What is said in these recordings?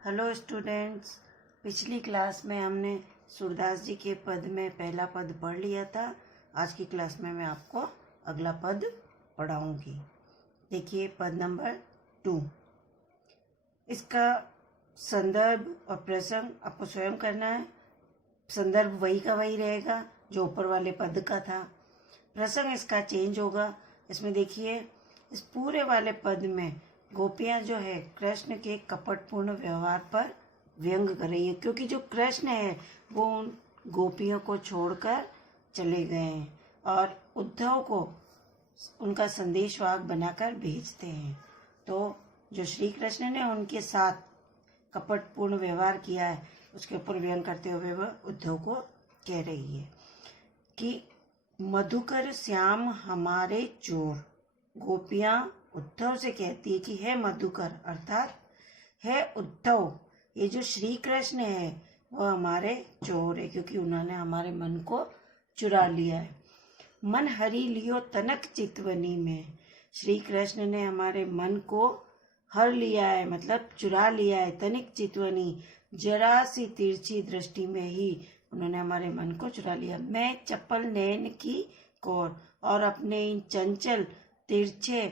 Hello students, पिछली class में हमने सूरदास जी के पद में पहला पद पढ़ लिया था। आज की क्लास में मैं आपको अगला पद पढ़ाऊंगी। देखिए पद नंबर 2। इसका संदर्भ और प्रसंग आपको स्वयं करना है। संदर्भ वही का वही रहेगा जो ऊपर वाले पद का था। प्रसंग इसका चेंज होगा। इसमें देखिए इस पूरे वाले पद में गोपियां जो है कृष्ण के कपटपूर्ण व्यवहार पर व्यंग कर रही है, क्योंकि जो कृष्ण है वो उन गोपियों को छोड़कर चले गए हैं और उद्धव को उनका संदेशवाहक बनाकर भेजते हैं। तो जो श्री कृष्ण ने उनके साथ कपटपूर्ण व्यवहार किया है उसके ऊपर व्यंग करते हुए वह उद्धव को कह रही है कि मधुकर श्याम हमारे चोर। गोपियां उद्धव से कहती है कि है मधुकर अर्थात है उद्धव, ये जो श्री कृष्ण है वह हमारे चोर है, क्योंकि उन्होंने हमारे मन को चुरा लिया है। मन हरि लियो तनक चितवनी में, श्री कृष्ण ने हमारे मन को हर लिया है, मतलब चुरा लिया है। तनिक चितवनी, जरा सी तिरछी दृष्टि में ही उन्होंने हमारे मन को चुरा लिया। मैं चपल नैन की कौर, और अपने इन चंचल तिरछे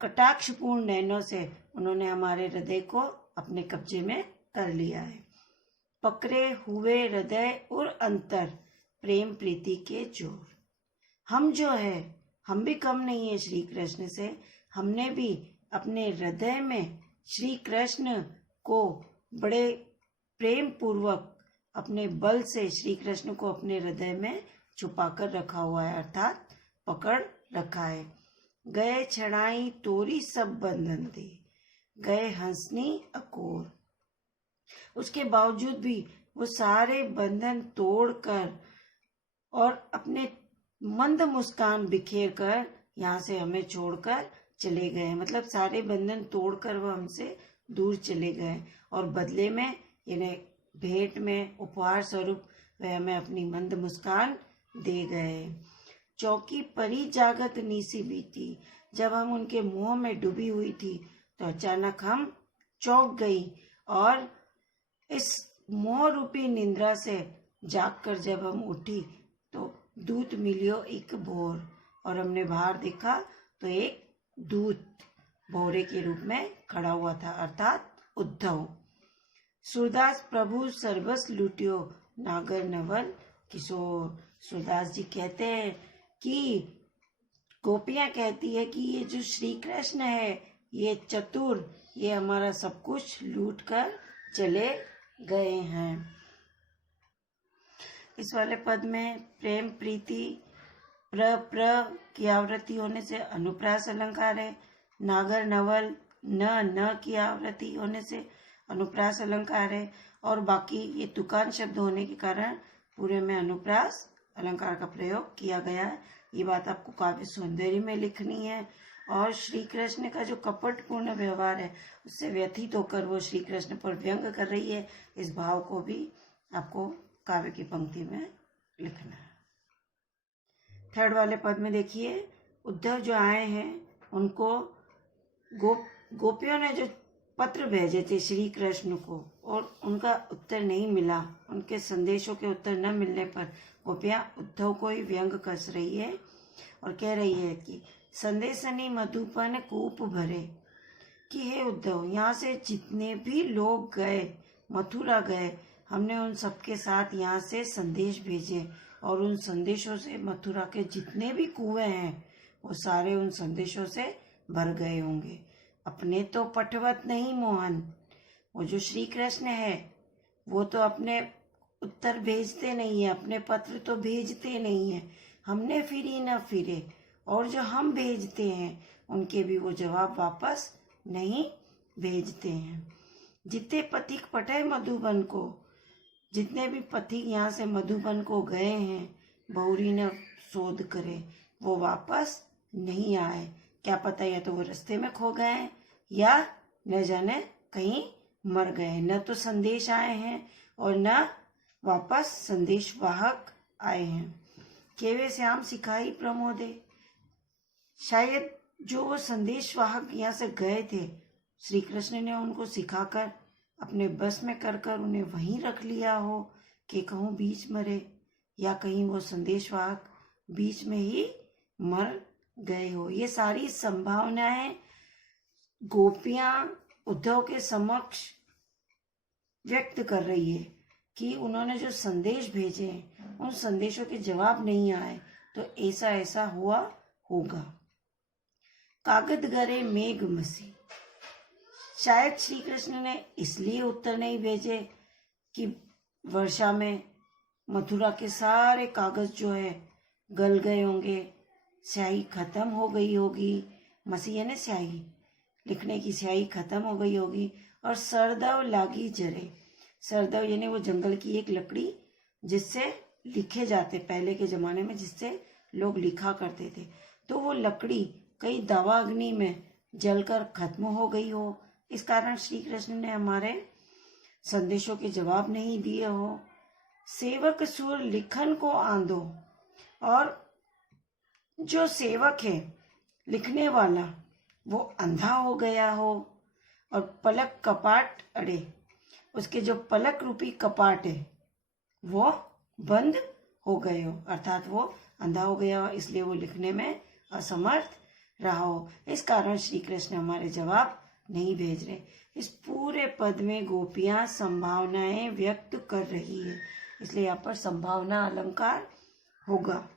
कटाक्षपूर्ण नैनों से उन्होंने हमारे हृदय को अपने कब्जे में कर लिया है। पकड़े हुए हृदय और अंतर प्रेम प्रीति के जोर। हम जो है हम भी कम नहीं है श्री कृष्ण से। हमने भी अपने हृदय में श्री कृष्ण को बड़े प्रेम पूर्वक अपने बल से श्री कृष्ण को अपने हृदय में छुपा कर रखा हुआ है, अर्थात पकड़ रखा है। गए छड़ाई तोरी सब बंधन दे, गए हंसनी अकोर। उसके बावजूद भी वो सारे बंधन तोड़कर और अपने मंद मुस्कान बिखेर कर यहाँ से हमें छोड़कर चले गए। मतलब सारे बंधन तोड़कर वो हमसे दूर चले गए और बदले में यानी भेंट में उपहार स्वरूप वह हमें अपनी मंद मुस्कान दे गए। चौकी परी जागत नीसी बीती, जब हम उनके मुंह में डूबी हुई थी तो अचानक हम चौंक गई और इस मोह रूपी निंद्रा से जागकर जब हम उठी तो दूत मिलियो एक भोर, और हमने बाहर देखा तो एक दूत भोरे के रूप में खड़ा हुआ था, अर्थात उद्धव। सूरदास प्रभु सर्वस लूटियो, नागर नवल किशोर। सूरदास जी कहते हैं कि गोपियां कहती है कि ये जो श्री कृष्ण है ये चतुर, ये हमारा सब कुछ लूट कर चले गए हैं। इस वाले पद में प्रेम प्रीति प्र की आवृत्ति होने से अनुप्रास अलंकार है। नागर नवल न की आवृत्ति होने से अनुप्रास अलंकार है, और बाकी ये तुकान शब्द होने के कारण पूरे में अनुप्रास अलंकार का प्रयोग किया गया है। ये बात आपको काव्य सौंदर्य में लिखनी है। और श्री कृष्ण का जो कपटपूर्ण व्यवहार है उससे व्यथित होकर वो श्री कृष्ण पर व्यंग कर रही है, इस भाव को भी आपको काव्य की पंक्ति में लिखना है। थर्ड वाले पद में देखिए उद्धव जो आए हैं उनको गोपियों ने जो पत्र भेजे थे श्री कृष्ण को और उनका उत्तर नहीं मिला, उनके संदेशों के उत्तर न मिलने पर गोपियां उद्धव को ही व्यंग कस रही है और कह रही है कि संदेशनी मधुपन कूप भरे, कि हे उद्धव यहाँ से जितने भी लोग गए मथुरा गए, हमने उन सबके साथ यहाँ से संदेश भेजे और उन संदेशों से मथुरा के जितने भी कुएं हैं वो सारे उन संदेशों से भर गए होंगे। अपने तो पटवत नहीं मोहन, वो जो श्री कृष्ण है वो तो अपने उत्तर भेजते नहीं है, अपने पत्र तो भेजते नहीं है। हमने फिरी न फिरे, और जो हम भेजते हैं उनके भी वो जवाब वापस नहीं भेजते हैं। जितने पथिक पटे मधुबन को, जितने भी पथिक यहाँ से मधुबन को गए हैं बहुरी न शोध करे, वो वापस नहीं आए। क्या पता या तो वो रास्ते में खो गए या न जाने कहीं मर गए। न तो संदेश आए हैं और न वापस संदेशवाहक आए हैं। केवे श्याम सिखाई प्रमोदे, शायद जो वो संदेशवाहक यहाँ से गए थे श्री कृष्ण ने उनको सिखाकर अपने बस में कर कर उन्हें वहीं रख लिया हो कि कहूँ बीच मरे, या कहीं वो संदेशवाहक बीच में ही मर गए हो। ये सारी संभावनाएं गोपियां उद्धव के समक्ष व्यक्त कर रही है कि उन्होंने जो संदेश भेजे हैं उन संदेशों के जवाब नहीं आए तो ऐसा ऐसा हुआ होगा। कागद गरे मेघ मसी, शायद श्री कृष्ण ने इसलिए उत्तर नहीं भेजे कि वर्षा में मथुरा के सारे कागज जो है गल गए होंगे, स्याही खत्म हो गई होगी। मसी यानी स्याही, लिखने की स्याही खत्म हो गई होगी। और सरदव लागी जरे, सरदव यानी वो जंगल की एक लकड़ी जिससे लिखे जाते पहले के जमाने में, जिससे लोग लिखा करते थे, तो वो लकड़ी कई दावाग्नि में जलकर खत्म हो गई हो। इस कारण श्री कृष्ण ने हमारे संदेशों के जवाब नहीं दिए हो। सेवक सुर लिखन को आंदो, और जो सेवक है लिखने वाला वो अंधा हो गया हो, और पलक कपाट अड़े, उसके जो पलक रूपी कपाट है वो बंद हो गए हो, अर्थात वो अंधा हो गया हो, इसलिए वो लिखने में असमर्थ रहा हो। इस कारण श्री कृष्ण हमारे जवाब नहीं भेज रहे। इस पूरे पद में गोपियां संभावनाएं व्यक्त कर रही है, इसलिए यहाँ पर संभावना अलंकार होगा।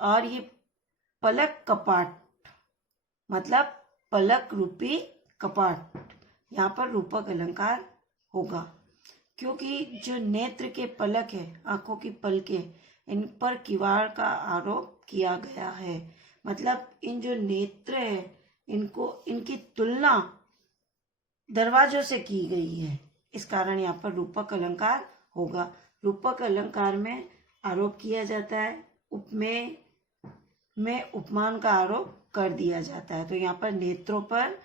और ये पलक कपाट मतलब पलक रूपी कपाट, यहाँ पर रूपक अलंकार होगा, क्योंकि जो नेत्र के पलक है, आंखों की पलकें, इन पर किवाड़ का आरोप किया गया है। मतलब इन जो नेत्र है इनको, इनकी तुलना दरवाजों से की गई है, इस कारण यहाँ पर रूपक अलंकार होगा। रूपक अलंकार में आरोप किया जाता है, उपमेय में उपमान का आरोप कर दिया जाता है। तो यहाँ पर नेत्रों पर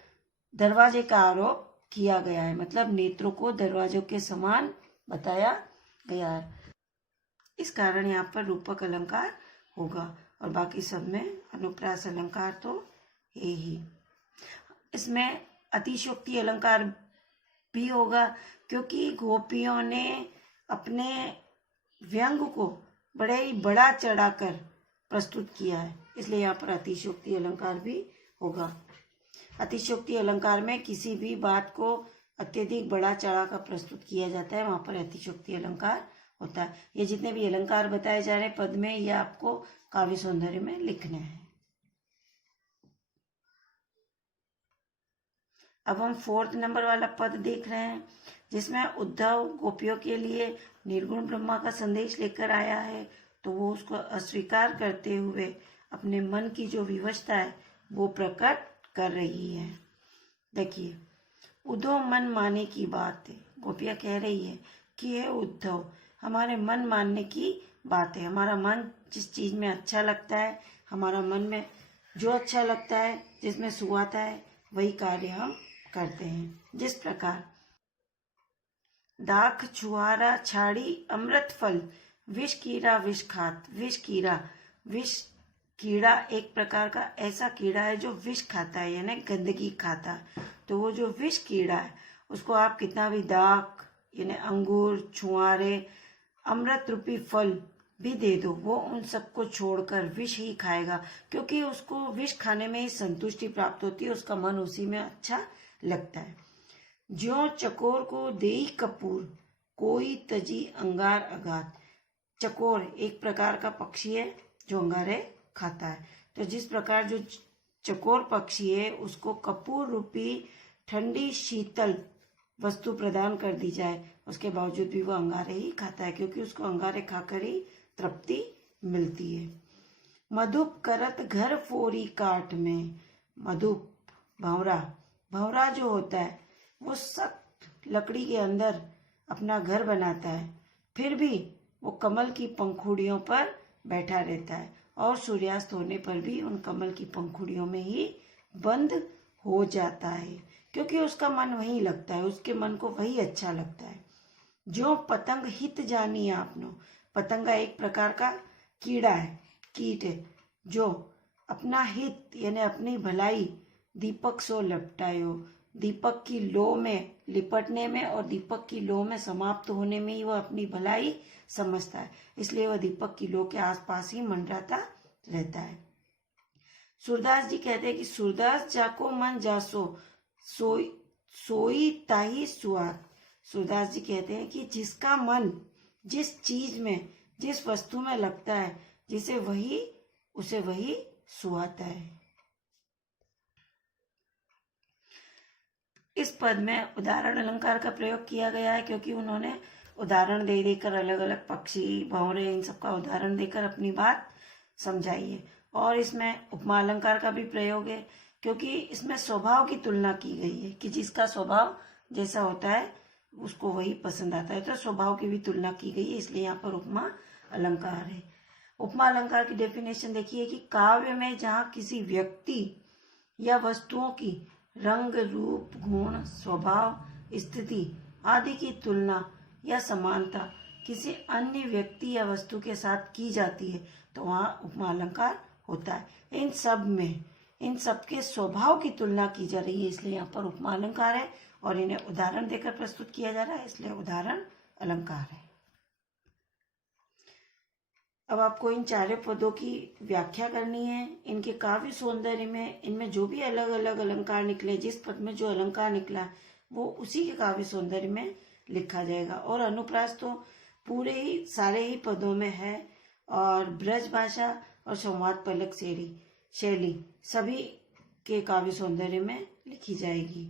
दरवाजे का आरोप किया गया है, मतलब नेत्रों को दरवाजों के समान बताया गया है, इस कारण यहाँ पर रूपक अलंकार होगा। और बाकी सब में अनुप्रास अलंकार तो है ही। इसमें अतिशयोक्ति अलंकार भी होगा, क्योंकि गोपियों ने अपने व्यंग को बड़े ही बड़ा चढ़ाकर प्रस्तुत किया है, इसलिए यहाँ पर अतिशयोक्ति अलंकार भी होगा। अतिशयोक्ति अलंकार में किसी भी बात को अत्यधिक बड़ा चढ़ाकर प्रस्तुत किया जाता है, वहां पर अतिशयोक्ति अलंकार होता है। ये जितने भी अलंकार बताए जा रहे हैं पद में, ये आपको काव्य सौंदर्य में लिखने हैं। अब हम 4 नंबर वाला पद देख रहे हैं, जिसमें उद्धव गोपियों के लिए निर्गुण ब्रह्मा का संदेश लेकर आया है, तो वो उसको अस्वीकार करते हुए अपने मन की जो विवशता है वो प्रकट कर रही है। देखिए, उद्धव मन माने की बात है। गोपियाँ कह रही है कि हे उद्धव, हमारे मन मानने की बात है। हमारा मन जिस चीज में अच्छा लगता है, हमारा मन में जो अच्छा लगता है, जिसमें सुख आता है, वही कार्य हम करते हैं। जिस प्रकार दाख छुआरा छाड़ी अमृत फल, विष कीड़ा विष खात। विष कीड़ा एक प्रकार का ऐसा कीड़ा है जो विष खाता है, यानी गंदगी खाता है। तो वो जो विष कीड़ा है उसको आप कितना भी दाख यानी अंगूर, छुआरे, अमृत रूपी फल भी दे दो, वो उन सबको छोड़कर विष ही खाएगा, क्योंकि उसको विष खाने में ही संतुष्टि प्राप्त होती है, उसका मन उसी में अच्छा लगता है। ज्यों चकोर को देई कपूर, कोई तजी अंगार अगात। चकोर एक प्रकार का पक्षी है जो अंगारे खाता है। तो जिस प्रकार जो चकोर पक्षी है उसको कपूर रूपी ठंडी शीतल वस्तु प्रदान कर दी जाए, उसके बावजूद भी वो अंगारे ही खाता है, क्योंकि उसको अंगारे खाकर ही तृप्ति मिलती है। मधुप करत घर फोरी काट में। मधुप भंवरा जो होता है वो सख्त लकड़ी के अंदर अपना घर बनाता है, फिर भी वो कमल की पंखुड़ियों पर बैठा रहता है, और सूर्यास्त होने पर भी उन कमल की पंखुड़ियों में ही बंद हो जाता है, क्योंकि उसका मन वहीं लगता है, उसके मन को वही अच्छा लगता है। जो पतंग हित जानी आपनो। पतंगा एक प्रकार का कीड़ा है, कीट है, जो अपना हित यानी अपनी भलाई दीपक सो लपटायो, दीपक की लौ में लिपटने में और दीपक की लौ में समाप्त होने में ही वह अपनी भलाई समझता है, इसलिए वह दीपक की लौ के आसपास ही मंडराता रहता है। सूरदास जी कहते हैं कि सूरदास जाको मन जासो सोई ताही सुआत। सूरदास जी कहते हैं कि जिसका मन जिस चीज में जिस वस्तु में लगता है उसे वही सुहाता है। इस पद में उदाहरण अलंकार का प्रयोग किया गया है क्योंकि उन्होंने उदाहरण दे देकर अलग अलग पक्षी भंवरे इन सब का उदाहरण देकर अपनी बात समझाई है। और इसमें उपमा अलंकार का भी प्रयोग है क्योंकि इसमें स्वभाव की तुलना की गई है कि जिसका स्वभाव जैसा होता है उसको वही पसंद आता है, तो स्वभाव की भी तुलना की गई है, इसलिए यहाँ पर उपमा अलंकार है। उपमा अलंकार की डेफिनेशन देखिए कि काव्य में जहाँ किसी व्यक्ति या वस्तुओं की रंग रूप गुण स्वभाव स्थिति आदि की तुलना या समानता किसी अन्य व्यक्ति या वस्तु के साथ की जाती है तो वहाँ उपमा अलंकार होता है। इन सब के स्वभाव की तुलना की जा रही है, इसलिए यहाँ पर उपमा अलंकार है और इन्हें उदाहरण देकर प्रस्तुत किया जा रहा है, इसलिए उदाहरण अलंकार है। अब आपको इन चारों पदों की व्याख्या करनी है। इनके काव्य सौंदर्य में इनमें जो भी अलग अलग अलंकार निकले, जिस पद में जो अलंकार निकला वो उसी के काव्य सौंदर्य में लिखा जाएगा। और अनुप्रास तो पूरे ही सारे ही पदों में है और ब्रज भाषा और संवाद पलक शैली सभी के काव्य सौंदर्य में लिखी जाएगी।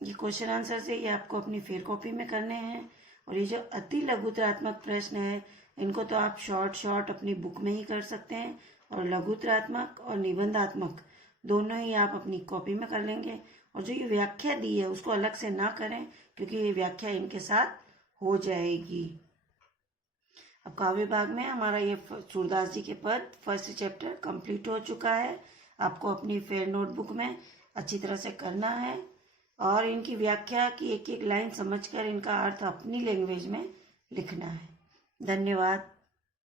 ये क्वेश्चन आंसर से ये आपको अपनी फेयर कॉपी में करने हैं। और ये जो अति लघुतरात्मक प्रश्न है इनको तो आप शॉर्ट अपनी बुक में ही कर सकते हैं और लघुतरात्मक और निबंधात्मक दोनों ही आप अपनी कॉपी में कर लेंगे। और जो ये व्याख्या दी है उसको अलग से ना करें क्योंकि ये व्याख्या इनके साथ हो जाएगी। अब काव्य भाग में हमारा ये सूरदास जी के पद फर्स्ट चैप्टर कंप्लीट हो चुका है। आपको अपनी फेयर नोटबुक में अच्छी तरह से करना है और इनकी व्याख्या की एक एक लाइन समझकर इनका अर्थ अपनी लैंग्वेज में लिखना है। धन्यवाद।